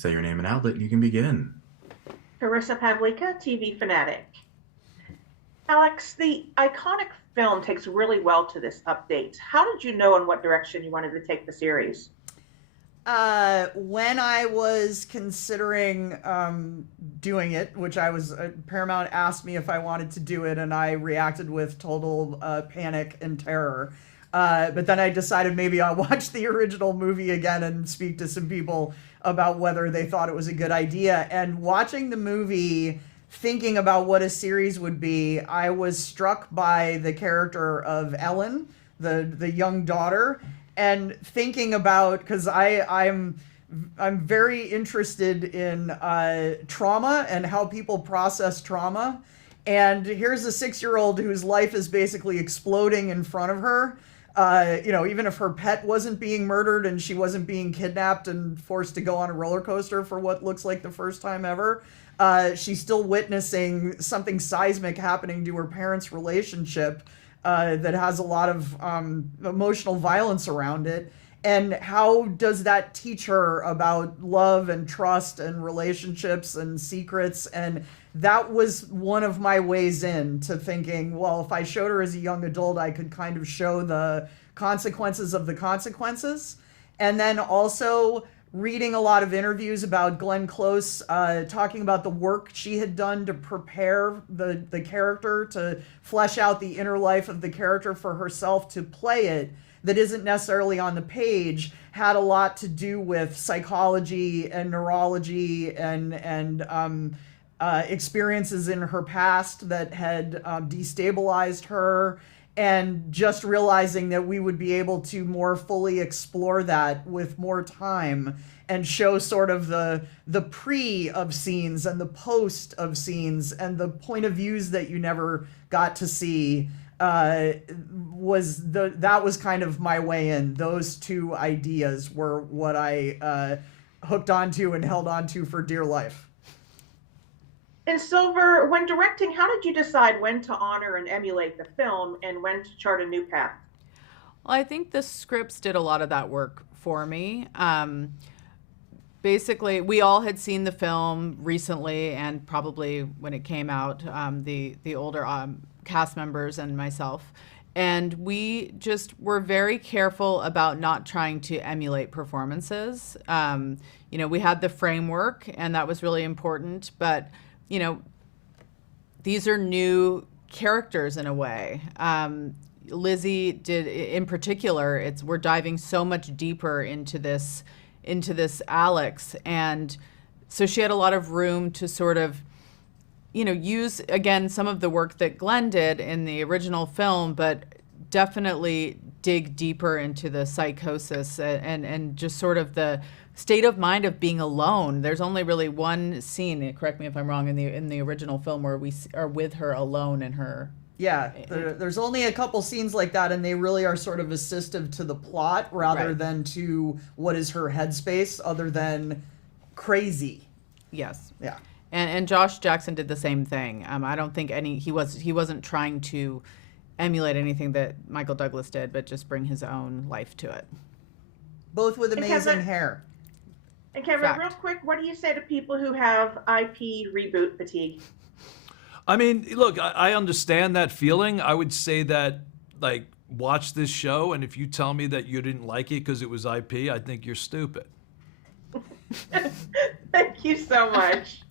Say your name and outlet, and you can begin. Carissa Pavlika, TV fanatic. Alex, the iconic film takes really well to this update. How did you know in what direction you wanted to take the series? When I was considering doing it, which I was, Paramount asked me if I wanted to do it, and I reacted with total panic and terror. But then I decided maybe I'll watch the original movie again and speak to some people about whether they thought it was a good idea. And watching the movie, thinking about what a series would be, I was struck by the character of Ellen, the young daughter, and thinking about, because I'm very interested in trauma and how people process trauma. And here's a 6-year-old whose life is basically exploding in front of her. Even if her pet wasn't being murdered and she wasn't being kidnapped and forced to go on a roller coaster for what looks like the first time ever, she's still witnessing something seismic happening to her parents' relationship that has a lot of emotional violence around it. And how does that teach her about love and trust and relationships and secrets? And that was one of my ways in to thinking, well, if I showed her as a young adult, I could kind of show the consequences of the consequences. And then also reading a lot of interviews about Glenn Close, talking about the work she had done to prepare the character, to flesh out the inner life of the character for herself to play it, that isn't necessarily on the page, had a lot to do with psychology and neurology and experiences in her past that had destabilized her, and just realizing that we would be able to more fully explore that with more time and show sort of the pre of scenes and the post of scenes and the point of views that you never got to see. That was kind of my way in. Those two ideas were what I hooked onto and held onto for dear life. And Silver, when directing, how did you decide when to honor and emulate the film and when to chart a new path? Well, I think the scripts did a lot of that work for me. Basically, we all had seen the film recently, and probably when it came out, the older cast members and myself. And we just were very careful about not trying to emulate performances. We had the framework, and that was really important, but these are new characters in a way. Lizzie did, in particular, we're diving so much deeper into this Alex, and so she had a lot of room to sort of, use again some of the work that Glenn did in the original film, but definitely dig deeper into the psychosis and just sort of the state of mind of being alone. There's only really one scene, correct me if I'm wrong, in the original film where we are with her alone in her. Yeah, there's only a couple scenes like that, and they really are sort of assistive to the plot rather than to what is her headspace, other than crazy. Yes. Yeah. And Josh Jackson did the same thing. I don't think he wasn't trying to emulate anything that Michael Douglas did, but just bring his own life to it. Both with amazing hair. And Kevin, real quick, what do you say to people who have IP reboot fatigue? I mean, look, I understand that feeling. I would say that, watch this show, and if you tell me that you didn't like it because it was IP, I think you're stupid. Thank you so much.